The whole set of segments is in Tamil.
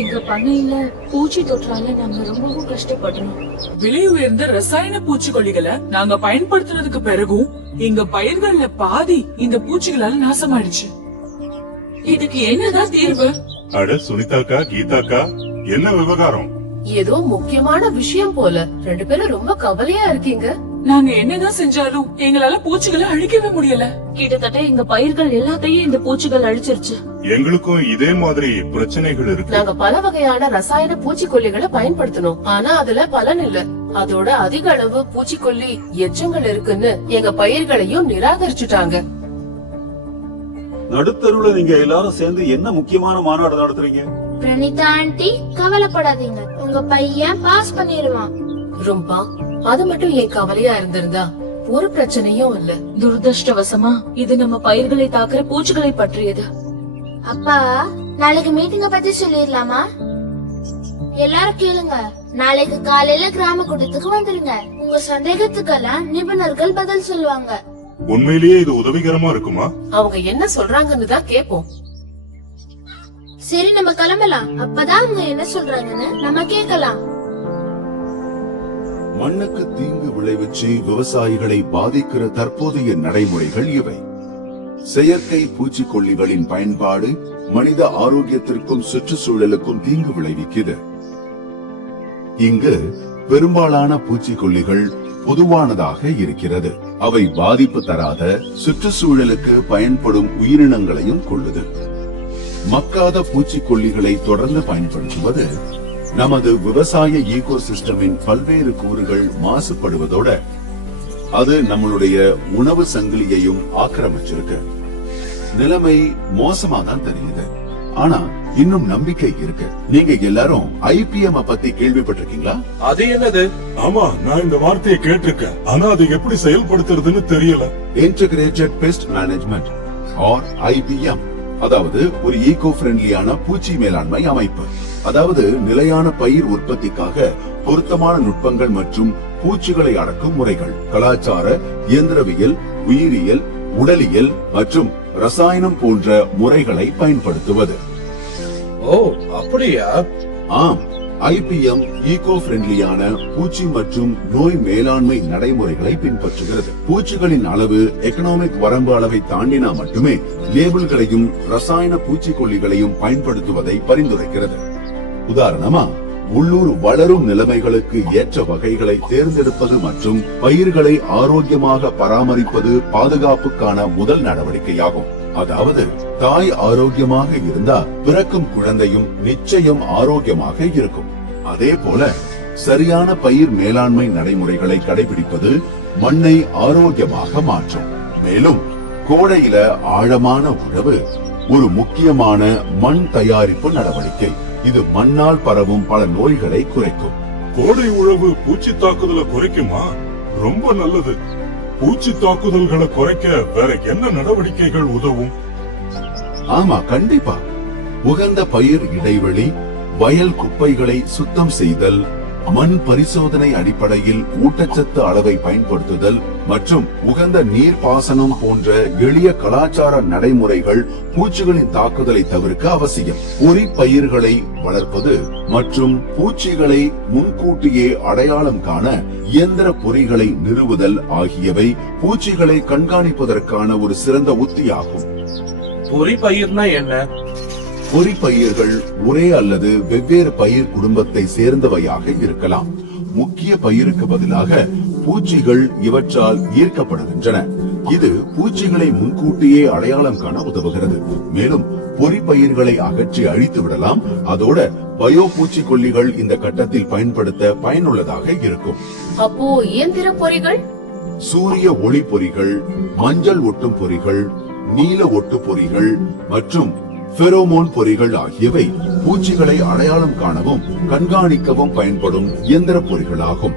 எங்க பண்ணையில பூச்சி தொற்றால நாங்க ரொம்பவும் கஷ்டப்படுறோம் விலை உயர்ந்த ரசாயன பூச்சிக்கொல்லிகளை நாங்க பயன்படுத்துனதுக்கு பிறகும் எங்க பயிர்கள்ல பாதி இந்த பூச்சிகளால நாசமாயிடுச்சு. இதுக்கு என்னதான் தீர்வு? அட சுனிதாக்கா கீதாக்கா என்ன விவகாரம்? ஏதோ முக்கியமான விஷயம் போல. ரெண்டு பேரும் ரொம்ப கவலையா இருக்கீங்க. நாங்க என்னதான் செஞ்சாலும் எங்களால பூச்சிகளை அழிக்கவே முடியல. கிட்டத்தட்ட எங்க பயிர்கள் எல்லாத்தையும் இந்த பூச்சிகள் அழிச்சிருச்சு. எங்களுக்கும் இதே மாதிரி பிரச்சனைகள் இருக்கு. நாங்க பல வகையான ரசாயன பூச்சிக்கொல்லிகளை பயன்படுத்தணும் ஆனா அதுல பலன் இல்ல. அதோட அதிக அளவு பூச்சிக்கொல்லி எச்சங்கள் இருக்குன்னு எங்க பயிர்களையும் நிராகரிச்சுட்டாங்க. நடுத்தருவுல நீங்க எல்லாரும் சேர்ந்து என்ன முக்கியமான மாநாடு நடத்துறீங்க? பிரணீதா ஆண்டி கவலைப்படாதீங்க. உங்க பையன் பாஸ் பண்ணிருவான் ரொம்ப அது மட்டும் என் கவலையா இருந்திருந்தா ஒரு பிரச்சனையும் இல்ல. துரதிருஷ்டவசமா இது நம்ம பயிர்களை தாக்குற பூச்சிகளை பற்றியது. அப்பா நாளைக்கு மீட்டிங்க பத்தி சொல்லிடலாமா? எல்லாரும் கேளுங்க. நாளைக்கு காலையில கிராம கூட்டத்துக்கு வந்துருங்க. உங்க சந்தேகத்துக்கெல்லாம் நிபுணர்கள் பதில் சொல்லுவாங்க. உண்மையிலேயே இது உதவிகரமா இருக்குமா? அவங்க என்ன சொல்றாங்கன்னு தான் கேப்போம் சரி நம்ம கிளம்பலாம். அப்பதான் அவங்க என்ன சொல்றாங்கன்னு நம்ம கேட்கலாம். மண்ணுக்கு தீங்கு விளைவிச்சு விவசாயிகளை பாதிக்கிற தற்போதைய நடைமுறைகள் இவை. செயற்கை பூச்சிக்கொல்லிகளின் பயன்பாடு மனித ஆரோக்கியத்திற்கும் சுற்றுச்சூழலுக்கும் தீங்கு விளைவிக்குது. இங்கு பெரும்பாலான பூச்சிக்கொல்லிகள் பொதுவானதாக இருக்கிறது. அவை பாதிப்பு தராத சுற்றுச்சூழலுக்கு பயன்படும் உயிரினங்களையும் கொள்ளுது. மக்காத பூச்சிக்கொல்லிகளை தொடர்ந்து பயன்படுத்துவது நமது விவசாய ஈகோ சிஸ்டமின் பல்வேறு கூறுகள் மாசுபடுவதோட அது நம்மளுடைய உணவு சங்கிலியையும் ஆக்கிரமிச்சிருக்கு. நிலைமை மோசமா தான் தெரியுது. ஆனா இன்னும் நம்பிக்கை இருக்கு. நீங்க எல்லாரும் ஐபிஎம் பத்தி கேள்விப்பட்டிருக்கீங்களா? அது என்னது? ஆமா நான் இந்த வார்த்தையை கேட்டிருக்கேன். ஆனா அது எப்படி செயல்படுத்துறதுன்னு தெரியல. Integrated pest management or IPM அதாவது ஒரு ஈகோ ஃப்ரெண்ட்லியான பூச்சி மேலாண்மை அமைப்பு. அதாவது நிலையான பயிர் உற்பத்திக்காக பொருத்தமான நுட்பங்கள் மற்றும் பூச்சிகளை அடக்கும் முறைகள். கலாச்சார இயந்திரவியல் உயிரியல் உடலியல் மற்றும் ரசாயனம் போன்ற முறைகளை பயன்படுத்துவது. ஓ அப்படியா? ஆம். ஐபிஎம் ஈகோ ஃப்ரெண்ட்லியான பூச்சி மற்றும் நோய் மேலாண்மை நடைமுறைகளை பின்பற்றுகிறது. பூச்சிகளின் அளவு எக்கனாமிக் வரம்பு அளவை தாண்டினா மட்டுமே லேபிள்களையும் ரசாயன பூச்சிக்கொல்லிகளையும் பயன்படுத்துவதை பரிந்துரைக்கிறது. உதாரணமா உள்ளூர் வளரும் நிலைமைகளுக்கு ஏற்ற வகைகளை தேர்ந்தெடுப்பது மற்றும் பயிர்களை ஆரோக்கியமாக பராமரிப்பது பாதுகாப்புக்கான முதல் நடவடிக்கையாகும். அதாவது தாய் ஆரோக்கியமாக இருந்தா பிறக்கும் குழந்தையும் நிச்சயம் ஆரோக்கியமாக இருக்கும். அதே போல சரியான பயிர் மேலாண்மை நடைமுறைகளை கடைபிடிப்பது மண்ணை ஆரோக்கியமாக மாற்றும். மேலும் கோடையில ஆழமான உழவு ஒரு முக்கியமான மண் தயாரிப்பு நடவடிக்கை. இது மண்ணால் பரவும் பல நோய்களை குறைக்கும். கோடை உழவு பூச்சி தாக்குதலை குறைக்குமா? ரொம்ப நல்லது. பூச்சி தாக்குதல்களை குறைக்க வேற என்ன நடவடிக்கைகள் உதவும்? ஆமா கண்டிப்பா. உகந்த பயிர் இடைவெளி வயல் குப்பைகளை சுத்தம் செய்தல் மண் பரிசோதனை அடிப்படையில் ஊட்டச்சத்து அளவை பயன்படுத்துதல் மற்றும் உகந்த நீர் பாசனம் போன்ற எளிய கலாச்சார நடைமுறைகள் பூச்சிகளின் தாக்குதலை தவிர்க்க அவசியம். பொறி பயிர்களை வளர்ப்பது மற்றும் பூச்சிகளை முன்கூட்டியே அடையாளம் காண இயந்திர பொறிகளை நிறுவுதல் ஆகியவை பூச்சிகளை கண்காணிப்பதற்கான ஒரு சிறந்த உத்தியாகும். பொறி பயிர்னா என்ன? பொறி பயிர்கள் ஒரே அல்லது வெவ்வேறு பயிர் குடும்பத்தை சேர்ந்தவையாக இருக்கலாம். முக்கிய பயிருக்கு பதிலாக பூச்சிகள் இவற்றால் ஈர்க்கப்படுகின்றன. இது பூச்சிகளை முன்கூட்டியே அடையாளம் காண உதவுகிறது. மேலும் பொறி பயிர்களை அகற்றி அழித்து விடலாம். அதோட பயோ பூச்சிக்கொல்லிகள் இந்த கட்டத்தில் பயன்படுத்த பயனுள்ளதாக இருக்கும். அப்போ இயந்திர பொறிகள்? சூரிய ஒளி பொறிகள் மஞ்சள் ஒட்டும் பொறிகள் நீல ஒட்டு பொறிகள் மற்றும் பெரோமோன் பொறிகள் ஆகியவை பூச்சிகளை அடையாளம் காணவும் கண்காணிக்கவும் பயன்படும் இயந்திர பொறிகளாகும்.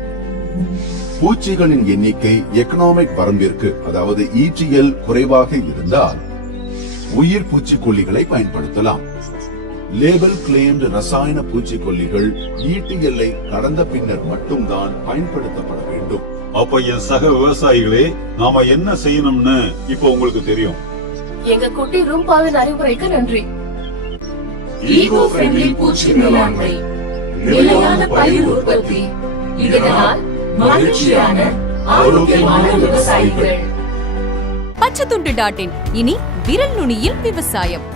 பூச்சிகளின் எண்ணிக்கை எக்கனாமிக் வரம்பிற்கு அதாவது ETL குறைவாக இருந்தால் உயிர் பூச்சிக்கொல்லிகளை பயன்படுத்தலாம். லேபல் கிளைம்டு ரசாயன பூச்சிக்கொல்லிகள் ஈட்டி எல்லை கடந்த பின்னர் மட்டும்தான் பயன்படுத்தப்பட வேண்டும். அப்ப என் சக விவசாயிகளே நாம என்ன செய்யணும்னு இப்ப உங்களுக்கு தெரியும். எங்க குட்டி ரூபாவின் அறிவுரைக்கு நன்றி. ஈகோ ஃப்ரெண்ட்லி பூச்சி மேலாண்மை. நிலையான பயிர் உற்பத்தி. இதனால் மகிழ்ச்சியான ஆரோக்கியமான விவசாயிகள். Pachaithundu dot in. இனி விரல் நுனியில் விவசாயம்.